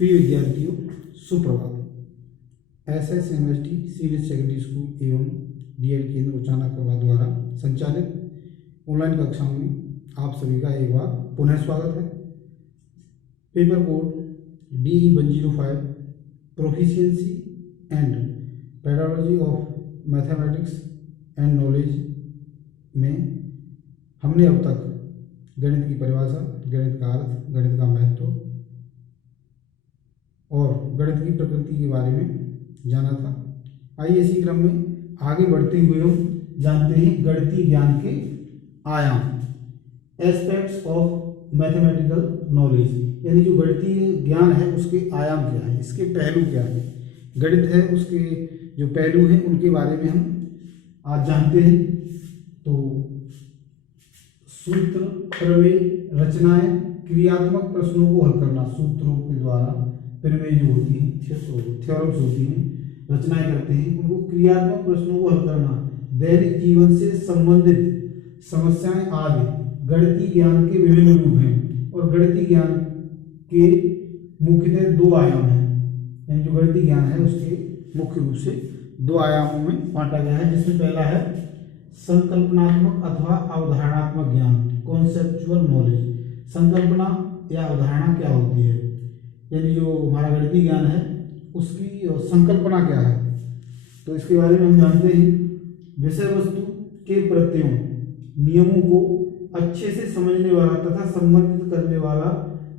प्रिय विद्यार्थियों, सुप्रभात। SS university senior secondary school एवं डीएड केंद्र उचाना कोरबा द्वारा संचालित ऑनलाइन कक्षाओं में आप सभी का एक बार पुनः स्वागत है। Paper code DE105 proficiency and pedagogy of mathematics and knowledge में हमने अब तक गणित की परिभाषा, गणित का अर्थ, गणित का महत्व और गणित की प्रकृति के बारे में जाना था। आइए इसी क्रम में आगे बढ़ते हुए हम जानते हैं गणितीय ज्ञान के आयाम, एस्पेक्ट्स ऑफ मैथमेटिकल नॉलेज, यानी जो गणितीय ज्ञान है उसके आयाम क्या है, इसके पहलू क्या है। गणित है उसके जो पहलू हैं उनके बारे में हम आज जानते हैं। तो सूत्र, प्रमेय, रचनाएं, क्रियात्मक प्रश्नों को हल करना, सूत्रों के द्वारा प्रमेय जो होती हैं, थ्योरम्स होती हैं, रचनाएं करते हैं, उनको क्रियात्मक प्रश्नों को हल करना, दैनिक जीवन से संबंधित समस्याएं आदि गणितीय ज्ञान के विभिन्न रूप हैं। और गणितीय ज्ञान के मुख्यतः दो आयाम हैं, यानी जो गणितीय ज्ञान है उसके मुख्य रूप से दो आयामों में बांटा गया है, जिसमें पहला है संकल्पनात्मक अथवा अवधारणात्मक ज्ञान, कॉन्सेप्चुअल नॉलेज। संकल्पना या अवधारणा क्या होती है, यानी जो हमारा गणितीय ज्ञान है उसकी संकल्पना क्या है, तो इसके बारे में हम जानते हैं। विषय वस्तु के प्रत्ययों, नियमों को अच्छे से समझने वाला तथा संबंधित करने वाला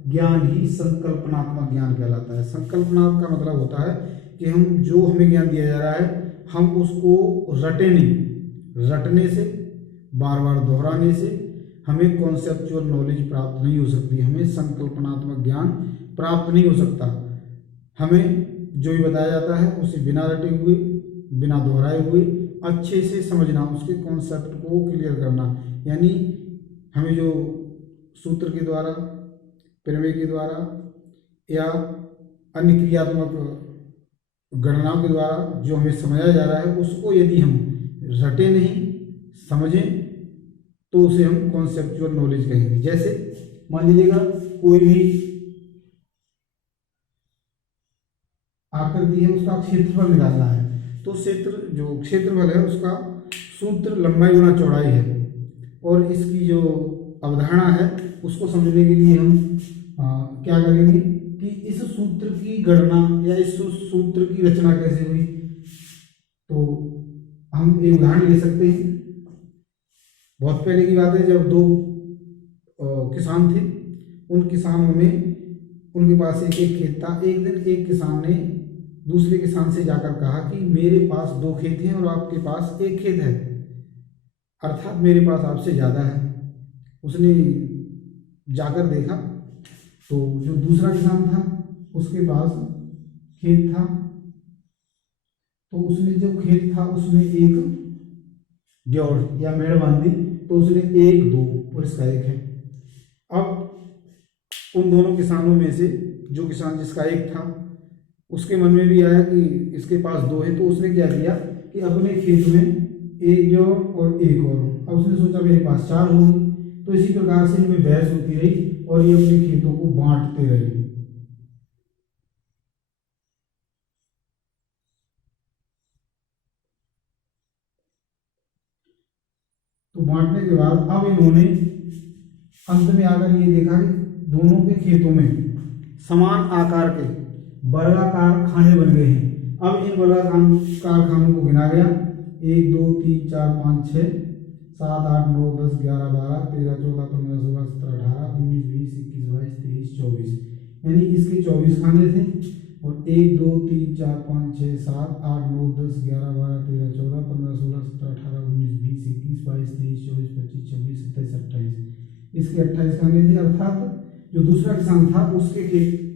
ज्ञान ही संकल्पनात्मक ज्ञान कहलाता है। संकल्पना का मतलब होता है कि हम जो हमें ज्ञान दिया जा रहा है हम उसको रटे नहीं, रटने से, बार बार दोहराने से हमें कॉन्सेप्चुअल नॉलेज प्राप्त नहीं हो सकती, हमें संकल्पनात्मक ज्ञान प्राप्त नहीं हो सकता। हमें जो भी बताया जाता है उसे बिना रटे हुए, बिना दोहराए हुए अच्छे से समझना, उसके कॉन्सेप्ट को क्लियर करना, यानी हमें जो सूत्र के द्वारा, प्रमेय के द्वारा या अन्य क्रियात्मक गणनाओं के द्वारा जो हमें समझाया जा रहा है उसको यदि हम रटे नहीं, समझें, तो उसे हम कॉन्सेप्चुअल नॉलेज कहेंगे। जैसे मान लीजिएगा कोई भी आकृति है उसका क्षेत्रफल निकालना है, तो जो क्षेत्रफल है उसका सूत्र लंबाई गुणा चौड़ाई है, और इसकी जो अवधारणा है उसको समझने के लिए हम क्या करेंगे कि इस सूत्र की गणना या इस सूत्र की रचना कैसे हुई। तो हम एक उदाहरण ले सकते हैं। बहुत पहले की बात है, जब दो किसान थे, उन किसानों ने, उनके पास एक एक खेत था। एक दिन एक किसान ने दूसरे किसान से जाकर कहा कि मेरे पास दो खेत हैं और आपके पास एक खेत है, अर्थात मेरे पास आपसे ज़्यादा है। उसने जाकर देखा तो जो दूसरा किसान था उसके पास खेत था, तो उसने जो खेत था उसमें एक जोड़ या मेड़ बांधी, तो उसने 1 2 और इसका 1 है। अब उन दोनों किसानों में से जो किसान जिसका 1 था उसके मन में भी आया कि इसके पास 2 है, तो उसने क्या किया कि अपने खेत में 1 जोड़ और 1 और। अब उसने सोचा मेरे पास 4 होंगे, तो इसी प्रकार से इनमें बहस होती रही और ये अपने खेतों को बांटते रहे। तो बांटने के बाद अब इन्होंने अंत में आकर ये देखा कि दोनों के खेतों में समान आकार के वर्गाकार खाने बन गए हैं। अब इन वर्गाकार खानों को गिना गया, 1 2 3 4 5 6 7 8 9 10 11 12 13 14 15 16 17 18 19 20 21 22 23 24, यानी इसके 24 खाने थे। और 1 2 3 4 5 6 7 8 9 10 11 12 13 14 15 16 17 18 19 20 21 22 23 24 25 26 27 28, इसके 28 खाने थे। अर्थात जो दूसरा किसान था उसके खेत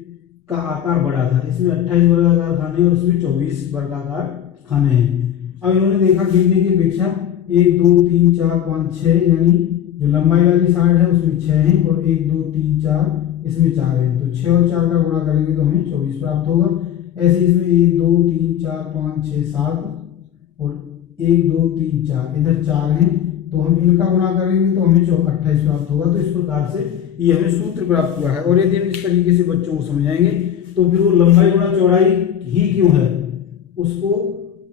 का आकार बड़ा था, इसमें 28 वर्गाकार खाने और इसमें 24 वर्गाकार खाने हैं। अब इन्होंने देखा गिनने की अपेक्षा 1 2 3 4 5 6, यानी जो लंबाई वाली साइड है उसमें 6 है और 1 2 3 4 इसमें 4 है, तो 6 और 4 का गुणा करेंगे तो हमें 24 प्राप्त होगा। ऐसे इसमें 1 2 3 4 5 6 7 और 1 2 3 4 इधर 4 हैं, तो हम इनका गुणा करेंगे तो हमें 28 प्राप्त होगा। तो इस प्रकार से ये हमें सूत्र प्राप्त हुआ है। और यदि हम इस तरीके से बच्चों को समझाएंगे तो फिर वो लंबाई गुणा चौड़ाई ही क्यों है उसको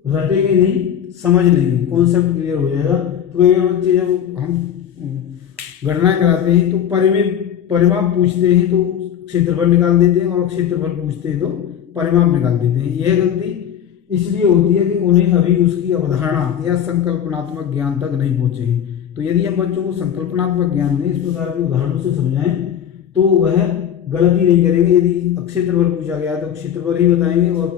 रटेंगे नहीं, समझ लेंगे, कॉन्सेप्ट क्लियर हो जाएगा। तो कई बार बच्चे जब हम गणना कराते हैं तो परिमाप पूछते हैं तो क्षेत्रफल निकाल देते हैं, और क्षेत्रफल पूछते हैं तो परिमाप निकाल देते हैं। यह गलती इसलिए होती है कि उन्हें अभी उसकी अवधारणा या संकल्पनात्मक ज्ञान तक नहीं पहुंचे हैं। तो यदि हम बच्चों को संकल्पनात्मक ज्ञान में इस प्रकार के उदाहरणों से समझाएं तो वह गलती नहीं करेंगे। यदि क्षेत्रफल पूछा गया है तो क्षेत्रफल ही बताएंगे, और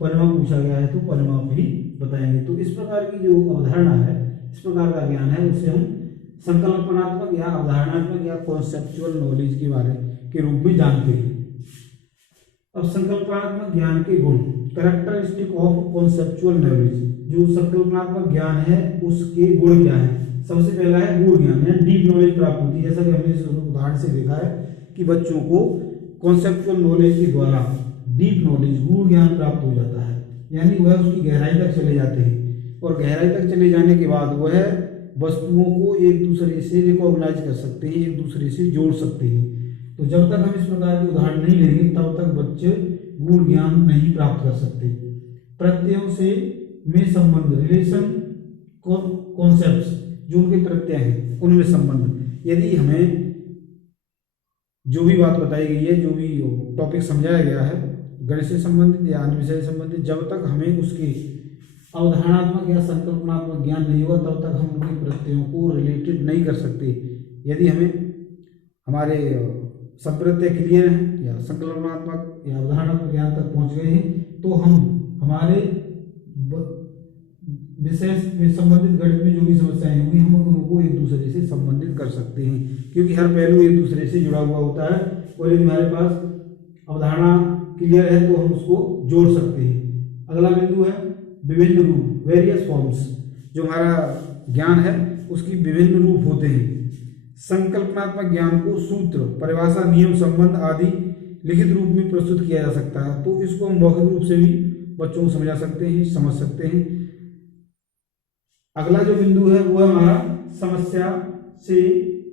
परिमाप पूछा गया है तो परिमाप ही बताएंगे। तो इस प्रकार की जो अवधारणा है, इस प्रकार का ज्ञान है, उसे हम संकल्पनात्मक या अवधारणात्मक या कॉन्सेप्चुअल नॉलेज के बारे के रूप में जानते हैं। अब संकल्पनात्मक ज्ञान के गुण, कैरेक्टरिस्टिक ऑफ कॉन्सेप्चुअल नॉलेज, जो संकल्पनात्मक ज्ञान है उसके गुण क्या है। सबसे पहला है गूढ़ ज्ञान, यानी डीप नॉलेज प्राप्त होती है। जैसा कि हमने इस उदाहरण से देखा है कि बच्चों को कॉन्सेप्चुअल नॉलेज के द्वारा डीप नॉलेज, गूढ़ ज्ञान प्राप्त हो जाता है, यानी वह उसकी गहराई तक चले जाते हैं, और गहराई तक चले जाने के बाद वह वस्तुओं को एक दूसरे से रिकॉग्नाइज कर सकते हैं, एक दूसरे से जोड़ सकते हैं। तो जब तक हम इस प्रकार के उदाहरण नहीं लेंगे तब तक बच्चे गूढ़ ज्ञान नहीं प्राप्त कर सकते। प्रत्ययों से में संबंध, रिलेशन, कॉन्सेप्ट्स, जो उनके प्रत्यय हैं उनमें संबंध, यदि हमें जो भी बात बताई गई है, जो भी टॉपिक समझाया गया है गणित से संबंधित या अन्य विषय से संबंधित, जब तक हमें उसके अवधारणात्मक या संकल्पनात्मक ज्ञान नहीं होगा तब तक हम उनके प्रत्ययों को रिलेटेड नहीं कर सकते। यदि हमें हमारे सब प्रत्यय क्लियर हैं या संकल्पनात्मक या अवधारणात्मक ज्ञान तक पहुंच गए हैं तो हम हमारे विषय में संबंधित गणित में जो भी समस्याएं होंगी हम उनको एक दूसरे से संबंधित कर सकते हैं, क्योंकि हर पहलू एक दूसरे से जुड़ा हुआ होता है। और यदि हमारे पास अवधारणा क्लियर है तो हम उसको जोड़ सकते हैं। अगला बिंदु है विभिन्न रूप, वेरियस फॉर्म्स। जो हमारा ज्ञान है उसकी विभिन्न रूप होते हैं। संकल्पनात्मक ज्ञान को सूत्र, परिभाषा, नियम, संबंध आदि लिखित रूप में प्रस्तुत किया जा सकता है, तो इसको हम मौखिक रूप से भी बच्चों को समझा सकते हैं, समझ सकते हैं। अगला जो बिंदु है वो है हमारा समस्या से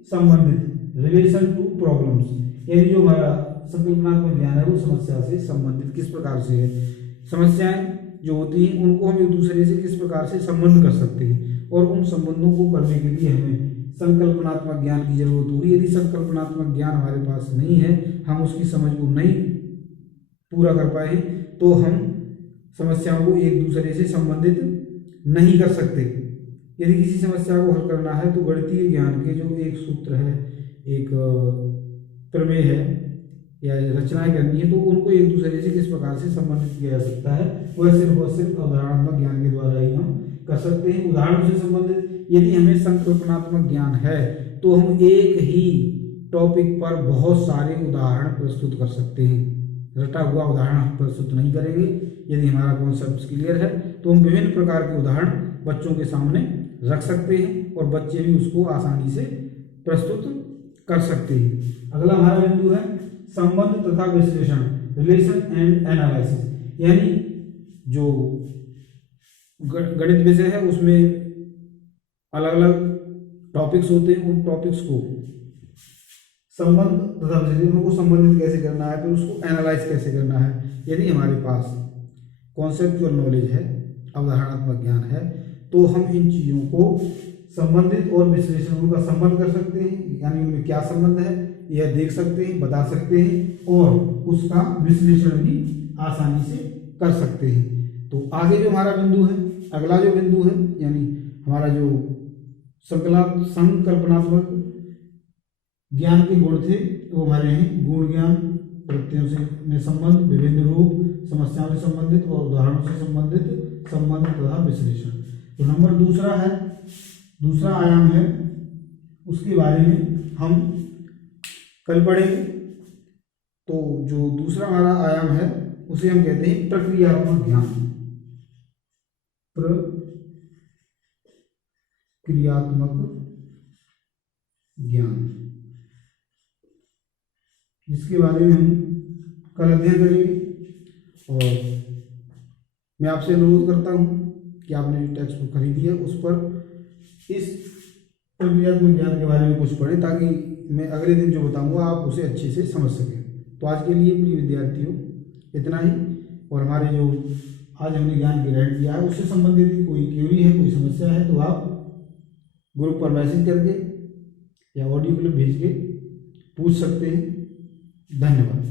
संबंधित, रिलेशन टू प्रॉब्लम्स, यानी जो हमारा संकल्पनात्मक ज्ञान है वो समस्या से संबंधित किस प्रकार से है। समस्याएं जो होती हैं उनको हम एक दूसरे से किस प्रकार से संबंध कर सकते हैं, और उन संबंधों को करने के लिए हमें संकल्पनात्मक ज्ञान की जरूरत होगी। यदि संकल्पनात्मक ज्ञान हमारे पास नहीं है, हम उसकी समझ को नहीं पूरा कर पाए तो हम समस्याओं को एक दूसरे से संबंधित नहीं कर सकते। यदि किसी समस्या को हल करना है तो गणितीय ज्ञान के जो एक सूत्र है, एक प्रमेय है या रचनाएं करनी है, तो उनको एक दूसरे से किस प्रकार से संबंधित किया जा सकता है, वह सिर्फ और सिर्फ अवधारणात्मक ज्ञान के द्वारा ही हम कर सकते हैं। उदाहरणों से संबंधित यदि हमें संकल्पनात्मक ज्ञान है तो हम एक ही टॉपिक पर बहुत सारे उदाहरण प्रस्तुत कर सकते हैं। रटा हुआ उदाहरण हम प्रस्तुत नहीं करेंगे। यदि हमारा कॉन्सेप्ट क्लियर है तो हम विभिन्न प्रकार के उदाहरण बच्चों के सामने रख सकते हैं और बच्चे भी उसको आसानी से प्रस्तुत कर सकते हैं। अगला हमारा बिंदु है संबंध तथा विश्लेषण, रिलेशन एंड एनालिसिस, यानी जो गणित विषय है उसमें अलग अलग टॉपिक्स होते हैं, उन टॉपिक्स को संबंध तथा विश्लेषण को संबंधित कैसे करना है, फिर उसको एनालाइज कैसे करना है। यदि हमारे पास कॉन्सेप्चुअल नॉलेज है, अवधारणात्मक ज्ञान है, तो हम इन चीज़ों को संबंधित और विश्लेषण उनका संबंध कर सकते हैं, यानी उनमें क्या संबंध है यह देख सकते हैं, बता सकते हैं और उसका विश्लेषण भी आसानी से कर सकते हैं। तो आगे जो हमारा बिंदु है, अगला जो बिंदु है, यानी हमारा जो संकल्पनात्मक ज्ञान के गुण थे वो हमारे हैं गूढ़ ज्ञान, प्रत्ययों से में संबंध, विभिन्न रूप, समस्याओं से संबंधित और उदाहरणों से संबंधित संबंध तथा विश्लेषण। तो नंबर दूसरा है, दूसरा आयाम है, उसके बारे में हम कल पढ़ेंगे। तो जो दूसरा हमारा आयाम है उसे हम कहते हैं प्रक्रियात्मक ज्ञान, प्रक्रियात्मक ज्ञान, जिसके बारे में हम कल अध्ययन करेंगे। और मैं आपसे अनुरोध करता हूं कि आपने जो टेक्स्ट बुक खरीदी है उस पर इस प्रक्रियात्मक ज्ञान के बारे में कुछ पढ़ें, ताकि मैं अगले दिन जो बताऊंगा आप उसे अच्छे से समझ सकें। तो आज के लिए प्रिय विद्यार्थियों इतना ही। और हमारे जो आज हमने ज्ञान ग्रहण किया है उससे संबंधित ही कोई क्वेरी है, कोई समस्या है तो आप ग्रुप पर मैसेज करके या ऑडियो क्लिप भेज के पूछ सकते हैं। धन्यवाद।